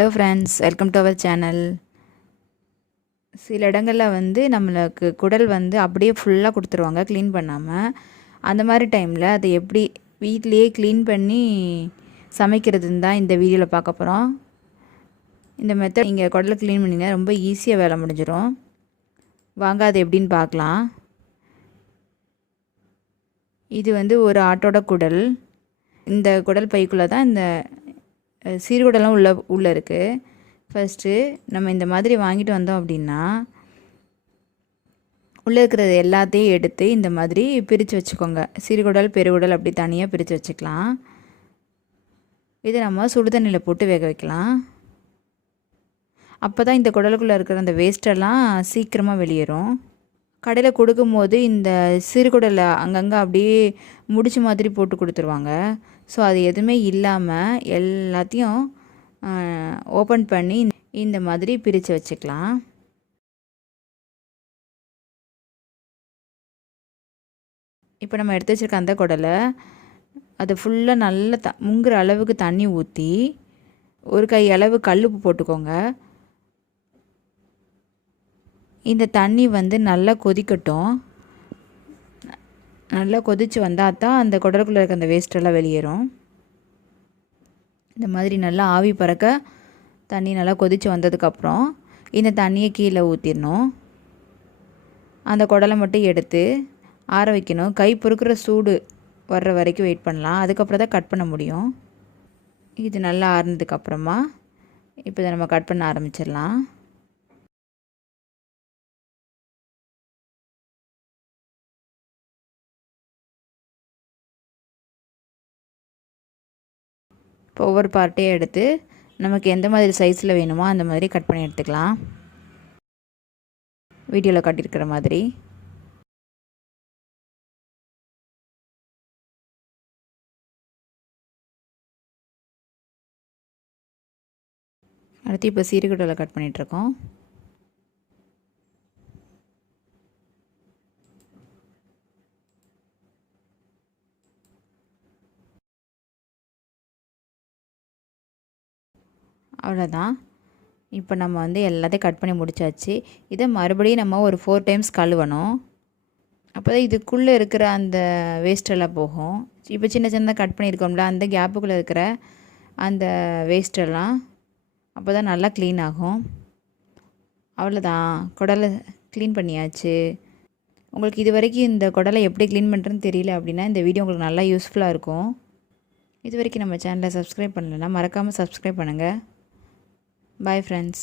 Hello friends, welcome to our channel. சில இடங்களில் வந்து நம்மளுக்கு குடல் வந்து அப்படியே ஃபுல்லாக கொடுத்துருவாங்க க்ளீன் பண்ணாமல். அந்த மாதிரி டைமில் அதை எப்படி வீட்டிலையே க்ளீன் பண்ணி சமைக்கிறதுன்னு தான் இந்த வீடியோவில் பார்க்க போகிறோம். இந்த மெத்தட் நீங்கள் குடலை க்ளீன் பண்ணிங்கன்னா ரொம்ப ஈஸியாக வேலை முடிஞ்சிடும். வாங்க அது எப்படின்னு பார்க்கலாம். இது வந்து ஒரு ஆட்டோட குடல். இந்த குடல் பைக்குள்ளே தான் இந்த சீர்குடலாம் உள்ளே இருக்குது. ஃபஸ்ட்டு நம்ம இந்த மாதிரி வாங்கிட்டு வந்தோம் அப்படின்னா உள்ளே இருக்கிறது எல்லாத்தையும் எடுத்து இந்த மாதிரி பிரித்து வச்சுக்கோங்க. சிறுகுடல் பெருகுடல் அப்படி தனியாக பிரித்து வச்சுக்கலாம். இதை நம்ம சுடுதண்ணியில் போட்டு வேக வைக்கலாம். அப்போ தான் இந்த குடலுக்குள்ளே இருக்கிற அந்த வேஸ்ட்டெல்லாம் சீக்கிரமாக வெளியேறும். கடையில் கொடுக்கும்போது இந்த சிறுகுடலை அங்கங்கே அப்படியே முடிச்சு மாதிரி போட்டு கொடுத்துருவாங்க. ஸோ அது எதுவுமே இல்லாமல் எல்லாத்தையும் ஓப்பன் பண்ணி இந்த மாதிரி பிரித்து வச்சுக்கலாம். இப்போ நம்ம எடுத்து வச்சுருக்க அந்த குடலை அது ஃபுல்லாக நல்லா முங்குற அளவுக்கு தண்ணி ஊற்றி ஒரு கை அளவு கல்லுப்பு போட்டுக்கோங்க. இந்த தண்ணி வந்து நல்லா கொதிக்கட்டும். நல்லா கொதித்து வந்தால் தான் அந்த குடலுக்குள்ளே இருக்க அந்த வேஸ்ட்டெல்லாம் வெளியேறும். இந்த மாதிரி நல்லா ஆவி பறக்க தண்ணி நல்லா கொதித்து வந்ததுக்கப்புறம் இந்த தண்ணியை கீழே ஊற்றிடணும். அந்த குடலை மட்டும் எடுத்து ஆற வைக்கணும். கை பொறுக்கிற சூடு வர்ற வரைக்கும் வெயிட் பண்ணலாம். அதுக்கப்புறம் தான் கட் பண்ண முடியும். இது நல்லா ஆறுனதுக்கப்புறமா இப்போ இதை நம்ம கட் பண்ண ஆரம்பிச்சிடலாம். இப்போ ஒவ்வொரு பார்ட்டையும் எடுத்து நமக்கு எந்த மாதிரி சைஸில் வேணுமோ அந்த மாதிரி கட் பண்ணி எடுத்துக்கலாம். வீடியோவில் காட்டியிருக்கிற மாதிரி. அடுத்து இப்போ சீரகடலை கட் பண்ணிகிட்ருக்கோம். அவ்வளோதான். இப்போ நம்ம வந்து எல்லாத்தையும் கட் பண்ணி முடிச்சாச்சு. இதை மறுபடியும் நம்ம ஒரு 4 டைம்ஸ் கழுவணும். அப்போ தான் இதுக்குள்ளே இருக்கிற அந்த வேஸ்ட்டெல்லாம் போகும். இப்போ சின்ன சின்னதாக கட் பண்ணியிருக்கோம்ல, அந்த கேப்புக்குள்ளே இருக்கிற அந்த வேஸ்ட்டெல்லாம் அப்போ தான் நல்லா க்ளீன் ஆகும். அவ்வளோதான், குடலை க்ளீன் பண்ணியாச்சு. உங்களுக்கு இது வரைக்கும் இந்த குடலை எப்படி க்ளீன் பண்ணுறதுன்னு தெரியல அப்படின்னா இந்த வீடியோ உங்களுக்கு நல்லா யூஸ்ஃபுல்லாக இருக்கும். இது வரைக்கும் நம்ம சேனலை சப்ஸ்கிரைப் பண்ணலைன்னா மறக்காமல் சப்ஸ்கிரைப் பண்ணுங்கள். Bye friends.